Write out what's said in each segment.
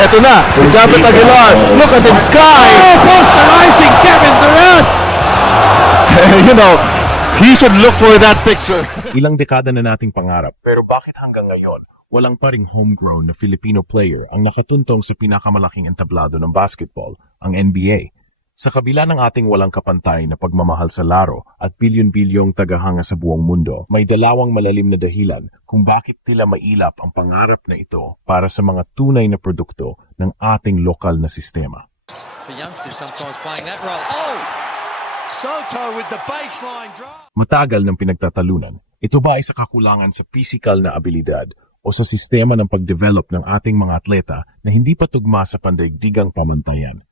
Eto na, Javet Aguilar. Look at the sky. Oh, posterizing Kevin Durant! You know, he should look for that picture. Ilang dekada na nating pangarap, pero bakit hanggang ngayon, walang pa ring homegrown na Filipino player ang nakatuntong sa pinakamalaking entablado ng basketball, ang NBA? Sa kabila ng ating walang kapantay na pagmamahal sa laro at bilyon-bilyong tagahanga sa buong mundo, may dalawang malalim na dahilan kung bakit tila mailap ang pangarap na ito para sa mga tunay na produkto ng ating lokal na sistema. For youngsters sometimes playing that role. Oh! Soto with the baseline drive. Matagal ng pinagtatalunan, ito ba ay sa kakulangan sa physical na abilidad o sa sistema ng pag-develop ng ating mga atleta na hindi pa tugma sa pandaigdigang pamantayan?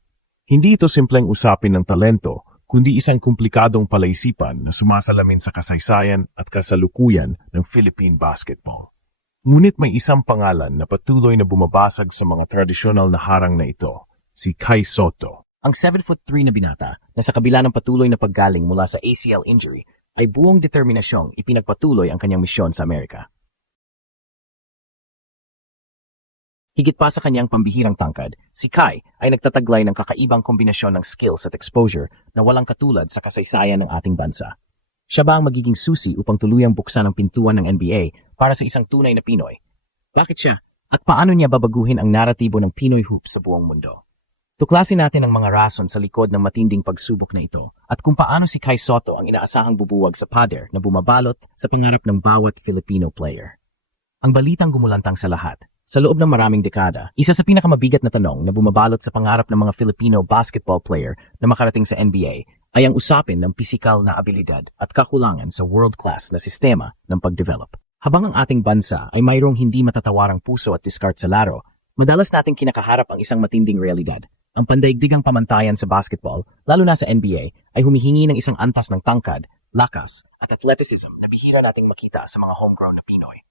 Hindi ito simpleng usapin ng talento, kundi isang komplikadong palaisipan na sumasalamin sa kasaysayan at kasalukuyan ng Philippine basketball. Ngunit may isang pangalan na patuloy na bumabasag sa mga tradisyonal na harang na ito, si Kai Sotto. Ang 7'3" na binata na sa kabila ng patuloy na paggaling mula sa ACL injury ay buong determinasyong ipinagpatuloy ang kanyang misyon sa Amerika. Higit pa sa kanyang pambihirang tangkad, si Kai ay nagtataglay ng kakaibang kombinasyon ng skills at exposure na walang katulad sa kasaysayan ng ating bansa. Siya ba ang magiging susi upang tuluyang buksan ang pintuan ng NBA para sa isang tunay na Pinoy? Bakit siya? At paano niya babaguhin ang naratibo ng Pinoy hoops sa buong mundo? Tuklasin natin ang mga rason sa likod ng matinding pagsubok na ito at kung paano si Kai Sotto ang inaasahang bubuwag sa pader na bumabalot sa pangarap ng bawat Filipino player. Ang balitang gumulantang sa lahat. Sa loob ng maraming dekada, isa sa pinakamabigat na tanong na bumabalot sa pangarap ng mga Filipino basketball player na makarating sa NBA ay ang usapin ng pisikal na abilidad at kakulangan sa world-class na sistema ng pag-develop. Habang ang ating bansa ay mayroong hindi matatawarang puso at diskart sa laro, madalas nating kinakaharap ang isang matinding realidad. Ang pandaigdigang pamantayan sa basketball, lalo na sa NBA, ay humihingi ng isang antas ng tangkad, lakas, at athleticism na bihira nating makita sa mga homegrown na Pinoy.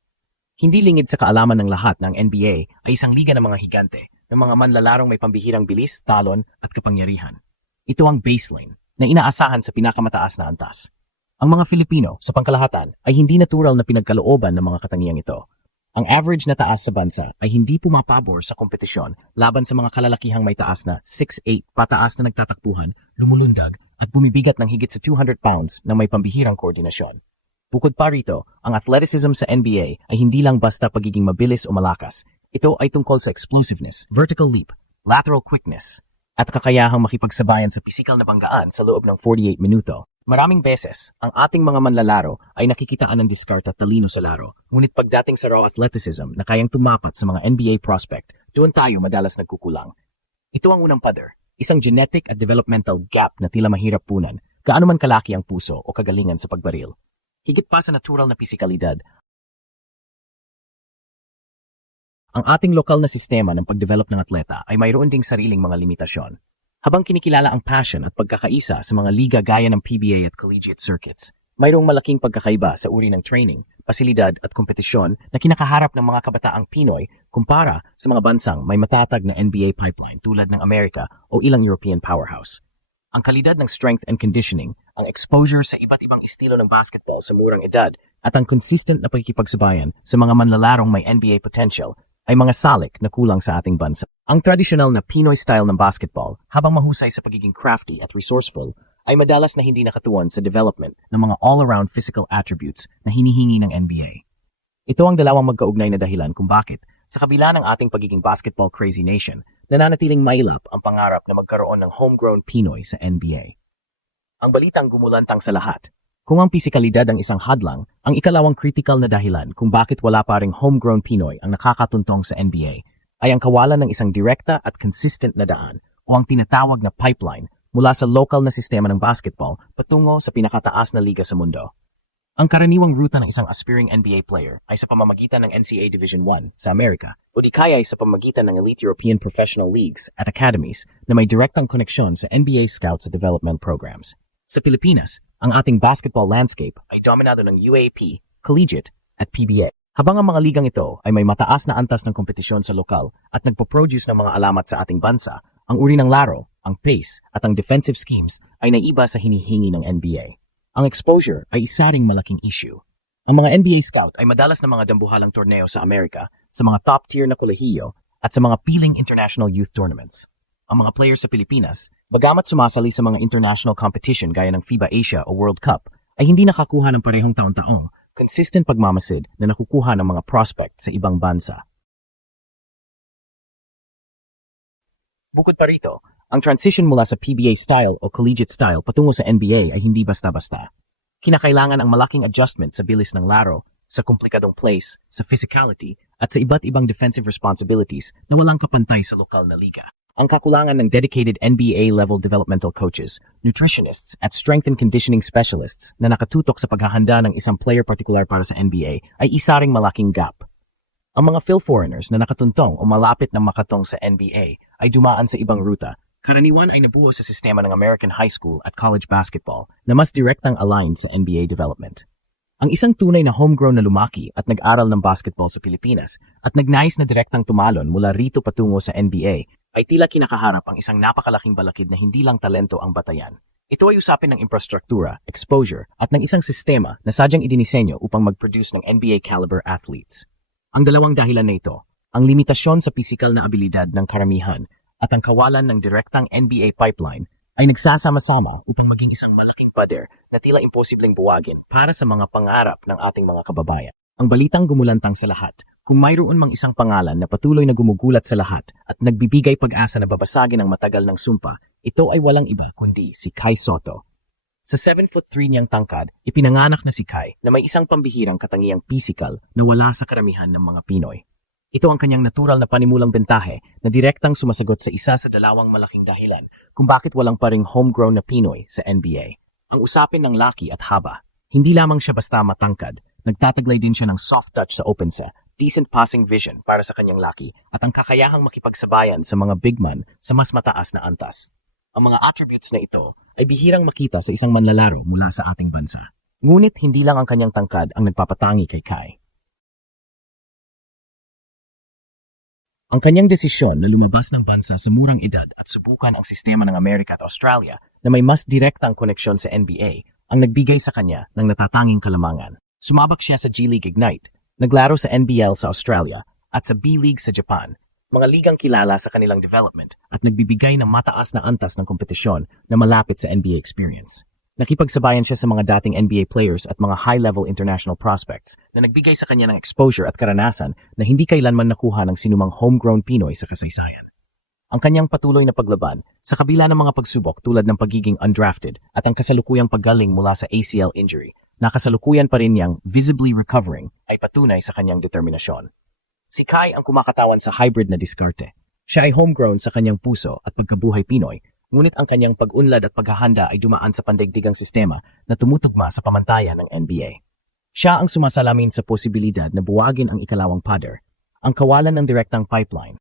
Hindi lingid sa kaalaman ng lahat ng NBA ay isang liga ng mga higante, ng mga manlalarong may pambihirang bilis, talon at kapangyarihan. Ito ang baseline na inaasahan sa pinakamataas na antas. Ang mga Filipino sa pangkalahatan ay hindi natural na pinagkalooban ng mga katangiang ito. Ang average na taas sa bansa ay hindi pumapabor sa kompetisyon laban sa mga kalalakihang may taas na 6'8", pataas na nagtatakbuhan, lumulundag at bumibigat ng higit sa 200 pounds na may pambihirang koordinasyon. Bukod pa rito, ang athleticism sa NBA ay hindi lang basta pagiging mabilis o malakas. Ito ay tungkol sa explosiveness, vertical leap, lateral quickness, at kakayahang makipagsabayan sa pisikal na banggaan sa loob ng 48 minuto. Maraming beses, ang ating mga manlalaro ay nakikitaan ng diskart at talino sa laro. Ngunit pagdating sa raw athleticism na kayang tumapat sa mga NBA prospect, doon tayo madalas nagkukulang. Ito ang unang pader, isang genetic at developmental gap na tila mahirap punan, gaano man kalaki ang puso o kagalingan sa pagbaril. Higit pa sa natural na pisikalidad, ang ating lokal na sistema ng pag-develop ng atleta ay mayroon ding sariling mga limitasyon. Habang kinikilala ang passion at pagkakaisa sa mga liga gaya ng PBA at collegiate circuits, mayroong malaking pagkakaiba sa uri ng training, pasilidad at kompetisyon na kinakaharap ng mga kabataang Pinoy kumpara sa mga bansang may matatag na NBA pipeline tulad ng Amerika o ilang European powerhouse. Ang kalidad ng strength and conditioning, ang exposure sa iba't ibang estilo ng basketball sa murang edad, at ang consistent na pagkikipagsabayan sa mga manlalarong may NBA potential ay mga salik na kulang sa ating bansa. Ang tradisyonal na Pinoy style ng basketball, habang mahusay sa pagiging crafty at resourceful, ay madalas na hindi nakatuon sa development ng mga all-around physical attributes na hinihingi ng NBA. Ito ang dalawang magkaugnay na dahilan kung bakit, sa kabila ng ating pagiging basketball crazy nation, nananatiling mailap ang pangarap na magkaroon ng homegrown Pinoy sa NBA. Ang balitang gumulantang sa lahat. Kung ang pisikalidad ang isang hadlang, ang ikalawang critical na dahilan kung bakit wala pa ring homegrown Pinoy ang nakakatuntong sa NBA ay ang kawalan ng isang direkta at consistent na daan o ang tinatawag na pipeline mula sa local na sistema ng basketball patungo sa pinakataas na liga sa mundo. Ang karaniwang ruta ng isang aspiring NBA player ay sa pamamagitan ng NCAA Division I sa Amerika o di kaya ay sa pamamagitan ng elite European professional leagues at academies na may direktang koneksyon sa NBA scouts at development programs. Sa Pilipinas, ang ating basketball landscape ay dominado ng UAP, collegiate at PBA. Habang ang mga ligang ito ay may mataas na antas ng kompetisyon sa lokal at nagpo-produce ng mga alamat sa ating bansa, ang uri ng laro, ang pace at ang defensive schemes ay naiba sa hinihingi ng NBA. Ang exposure ay isa ring malaking issue. Ang mga NBA scout ay madalas na mga dambuhalang torneo sa Amerika, sa mga top-tier na kolehiyo, at sa mga piling international youth tournaments. Ang mga players sa Pilipinas, bagamat sumasali sa mga international competition gaya ng FIBA Asia o World Cup, ay hindi nakakuha ng parehong taon-taong consistent pagmamasid na nakukuha ng mga prospect sa ibang bansa. Bukod pa rito, ang transition mula sa PBA style o collegiate style patungo sa NBA ay hindi basta-basta. Kinakailangan ang malaking adjustment sa bilis ng laro, sa komplikadong plays, sa physicality, at sa iba't ibang defensive responsibilities na walang kapantay sa lokal na liga. Ang kakulangan ng dedicated NBA-level developmental coaches, nutritionists, at strength and conditioning specialists na nakatutok sa paghahanda ng isang player particular para sa NBA ay isa ring malaking gap. Ang mga Phil-foreigners na nakatuntong o malapit na makatong sa NBA ay dumaan sa ibang ruta. Karaniwan ay nabuo sa sistema ng American high school at college basketball na mas direktang aligned sa NBA development. Ang isang tunay na homegrown na lumaki at nag-aral ng basketball sa Pilipinas at nagnais na direktang tumalon mula rito patungo sa NBA ay tila kinakaharap ang isang napakalaking balakid na hindi lang talento ang batayan. Ito ay usapin ng infrastruktura, exposure at ng isang sistema na sadyang idinisenyo upang mag-produce ng NBA caliber athletes. Ang dalawang dahilan na ito, ang limitasyon sa pisikal na abilidad ng karamihan at ang kawalan ng direktang NBA pipeline ay nagsasama-sama upang maging isang malaking pader na tila imposibleng buwagin para sa mga pangarap ng ating mga kababayan. Ang balitang gumulantang sa lahat, kung mayroon mang isang pangalan na patuloy na gumugulat sa lahat at nagbibigay pag-asa na babasagin ang matagal ng sumpa, ito ay walang iba kundi si Kai Sotto. Sa 7'3" niyang tangkad, ipinanganak na si Kai na may isang pambihirang katangiang pisikal na wala sa karamihan ng mga Pinoy. Ito ang kanyang natural na panimulang bentahe na direktang sumasagot sa isa sa dalawang malaking dahilan kung bakit walang paring homegrown na Pinoy sa NBA. Ang usapin ng laki at haba. Hindi lamang siya basta matangkad, nagtataglay din siya ng soft touch sa open set, decent passing vision para sa kanyang laki at ang kakayahang makipagsabayan sa mga big man sa mas mataas na antas. Ang mga attributes na ito ay bihirang makita sa isang manlalaro mula sa ating bansa. Ngunit hindi lang ang kanyang tangkad ang nagpapatangi kay Kai. Ang kanyang desisyon na lumabas ng bansa sa murang edad at subukan ang sistema ng Amerika at Australia na may mas direktang koneksyon sa NBA ang nagbigay sa kanya ng natatanging kalamangan. Sumabak siya sa G League Ignite, naglaro sa NBL sa Australia at sa B-League sa Japan, mga ligang kilala sa kanilang development at nagbibigay ng mataas na antas ng kompetisyon na malapit sa NBA experience. Nakipagsabayan siya sa mga dating NBA players at mga high-level international prospects na nagbigay sa kanya ng exposure at karanasan na hindi kailanman nakuha ng sinumang homegrown Pinoy sa kasaysayan. Ang kanyang patuloy na paglaban sa kabila ng mga pagsubok tulad ng pagiging undrafted at ang kasalukuyang paggaling mula sa ACL injury na kasalukuyan pa rin niyang visibly recovering ay patunay sa kanyang determinasyon. Si Kai ang kumakatawan sa hybrid na diskarte. Siya ay homegrown sa kanyang puso at pagkabuhay Pinoy, ngunit ang kanyang pag-unlad at paghahanda ay dumaan sa pandaigdigang sistema na tumutugma sa pamantayan ng NBA. Siya ang sumasalamin sa posibilidad na buwagin ang ikalawang pader, ang kawalan ng direktang pipeline,